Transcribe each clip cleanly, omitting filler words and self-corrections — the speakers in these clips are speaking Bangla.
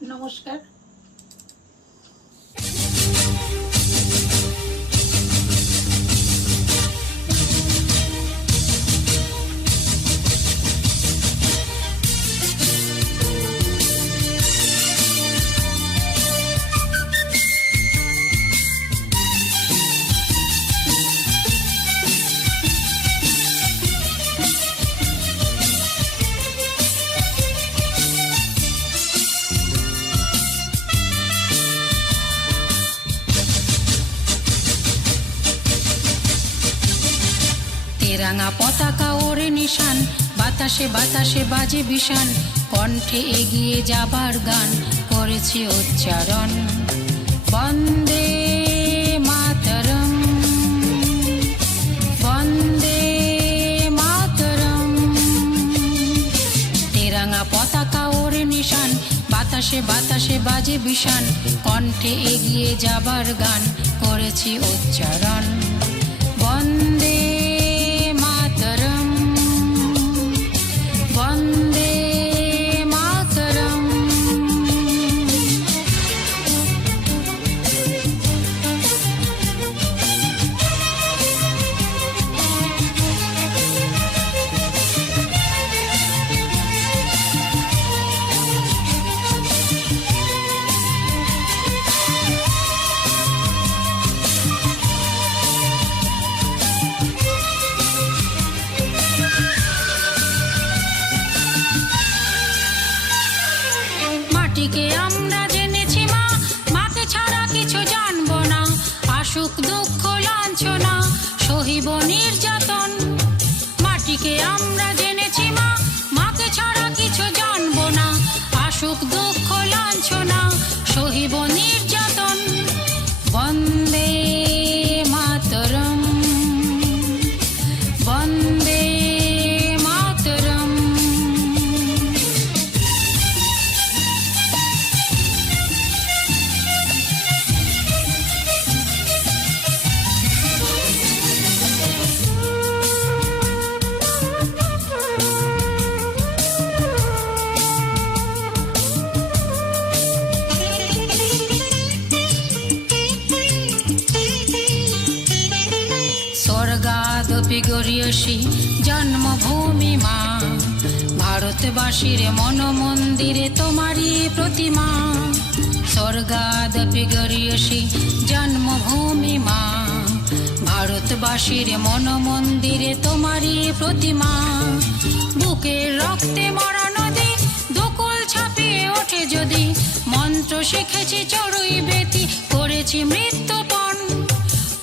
নমস্কার। তেরাঙা পতাকা ওরে নিশান, বাতাসে বাতাসে বাজে বিষান, কণ্ঠে এগিয়ে যাবার গান করেছি উচ্চারণ। বন্দে মাতরম, বন্দে মাতরম। তেরাঙা পতাকা ওরে নিশান, বাতাসে বাতাসে বাজে বিষান, কণ্ঠে এগিয়ে যাবার গান করেছি উচ্চারণ। বন্দে মাতরম, বন্দে মাতরম। মাটিকে আমরা জেনেছি মা, মাকে ছাড়া কিছু জানবো না। আসুক দুঃখ লাঞ্ছনা, সহিব নির্যাতন। মাটিকে আমরা জেনেছি মা, মাকে ছাড়া কিছু জানবো না। আসুক দুঃখ লাঞ্ছনা, সহিব নির্যাতন। বন্দে মাতরম, বন্দে মাতরম। স্বর্গাদপি গরীয়সী জন্মভূমি মা, ভারতবাসীর মন মন্দিরে তোমারই প্রতিমা। স্বর্গাদপি গরীয়সী জন্মভূমি মা, ভারতবাসীর মন মন্দিরে তোমারই প্রতিমা। বুকের রক্তে মরা নদী দোকল ছাপিয়ে ওঠে যদি, মন্ত্র শিখেছি চড়ুই বেতি করেছি মৃত্যুপণ।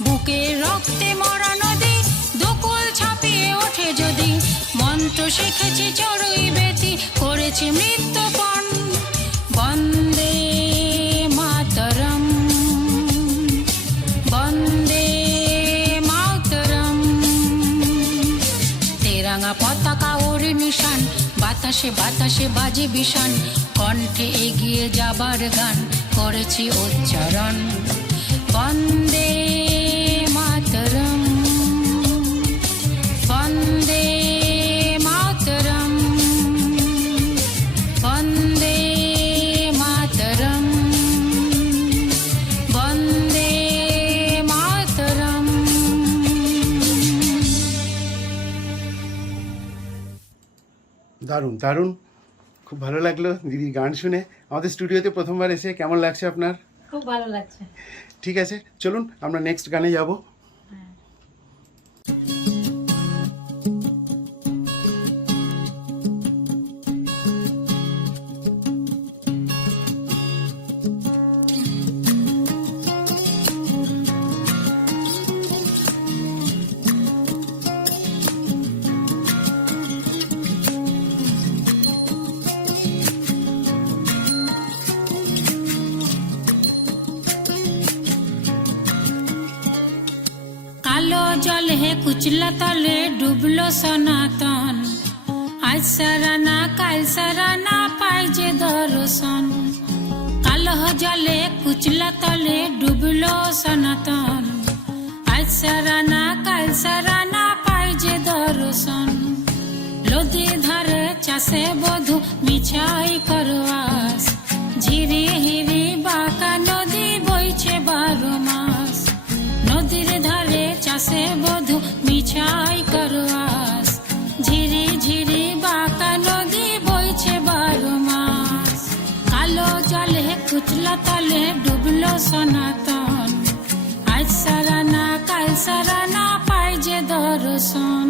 বুকের রক্তে মরা নদী দোকল ছাপিয়ে ওঠে যদি, মন্ত্র শিখেছি চড়ুই বেতি করেছি মৃত্যুপণ। বন্দে মাতরম, বন্দে মাতরম। তেরাঙা পতাকা ওরে নিশান, বাতাসে বাতাসে বাজে বিষান, কণ্ঠে এগিয়ে যাবার গান করেছি উচ্চারণ। বন্দে মাতরম, বন্দে মাতরম, বন্দে মাতরম, বন্দে মাতরম। দারুণ দারুণ, খুব ভালো লাগলো দিদির গান শুনে। আমাদের স্টুডিওতে প্রথমবার এসে কেমন লাগছে আপনার? খুব ভালো লাগছে। ঠিক আছে, চলুন আমরা নেক্সট গানে যাব। কালো জল হে কুচলা তলে ডুবলো সনাতন, আজ সারানা কাল সারানা পাই যে দর্শন। কালো জলে কুচলা তলে ডুবলো সনাতন, আজ সারানা কাল সারানা পাই যে দর্শন। নদী ধারে চাষে বধু মিছাই করবাস, ঝিরে হিরি হিরি বাঁকা নদী বইছে 12 মাস, নদীর ধারে চাষে বধূ মিছাই করো আস। ঝিরি ঝিরি বাঁকা নদী বইছে 12 মাস, কালো জলে কুচলা তলে ডুবলো সনাতন। আজ সারা না কাল সারা না পাই যে দর্শন।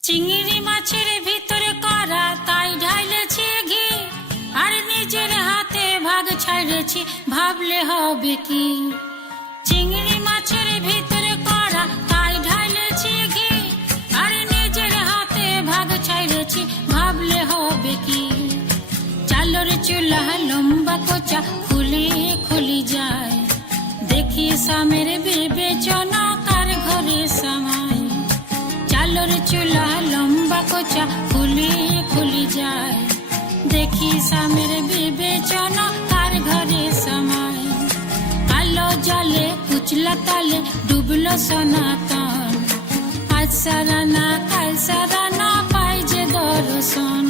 চিংড়ি মাছের ভিতরে করা তাই ঢাইলেছি ঘি, আর নিজের হাতে ভাগ ছাড়েছি ভাবলে হবে কি। চিংড়ি মাছের ভিতরে করা তাই ঢাইলেছি ঘি, আর নিজের হাতে ভাগ ছাড়েছি ভাবলে হবে কি। চালোর চুলা লম্বা কোচা খুলি খুলি যায়, দেখি স্বামীর বিবেচনা কার ঘরে সামায়। চালোর চুলা লম্বা কোচা খুলি খুলি যায়, দেখি স্বামীর বিবেচনা কার ঘরে সামায়। কালো জলে কুচলা তলে ডুবলো সনাতন। আজ সারা না কাল সারা না পাই যে দর্শন।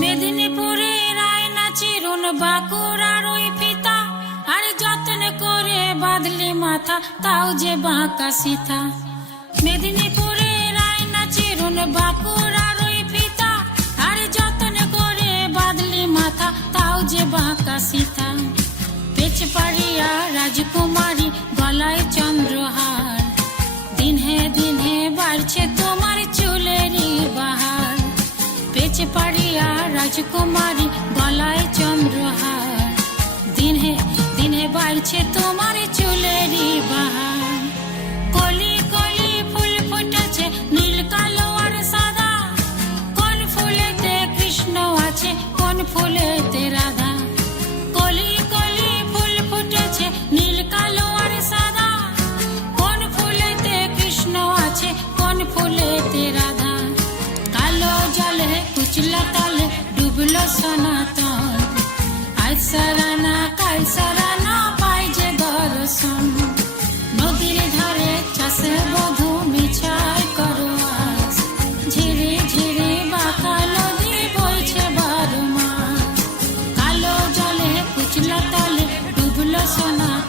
মেদিনীপুরের আয়না চিরুন বাঁকুড়ার ওই ফিতা, আর যত্ন করে বাঁধলি মাথা তাও যে বাঁকা সিথা। মেদিনীপুরের আয়না চিরুন বাঁকুড়ার ওই ফিতা, আর যত্ন করে বাঁধলি মাথা তাও যে বাঁকা সিথা। পেচ পাড়িয়া রাজকুমারী গলায় চন্দ্রহার, দিনে দিনে বাড়ছে তোমার চুলেরই বাহার। পেচ পাড়িয়া রাজকুমারী গলায় চন্দ্রহার, দিনে দিনে বাড়ছে তোমার চুলেরই বাহার। কলি কলি ফুল ফুটেছে নীল কালো আর সাদা, কোন ফুলেতে কৃষ্ণ আছে কোন ফুলেতে রাধা। কলি কলি ফুল ফুটেছে নীল কালো আর সাদা, কোন ফুলেতে কৃষ্ণ আছে কোন ফুলেতে রাধা। কালো জলে কুচলা তলে ডুবলো সনাতন। আজ সারা না কাল সারা না পাই যে দর্শন। নদীর ধারে চাষে বধূ মিছাই করো আস, ঝিরি ঝিরি বাঁকা নদী বইছে 12 মাস। কালো জলে কুচলা তলে ডুবলো সনাতন।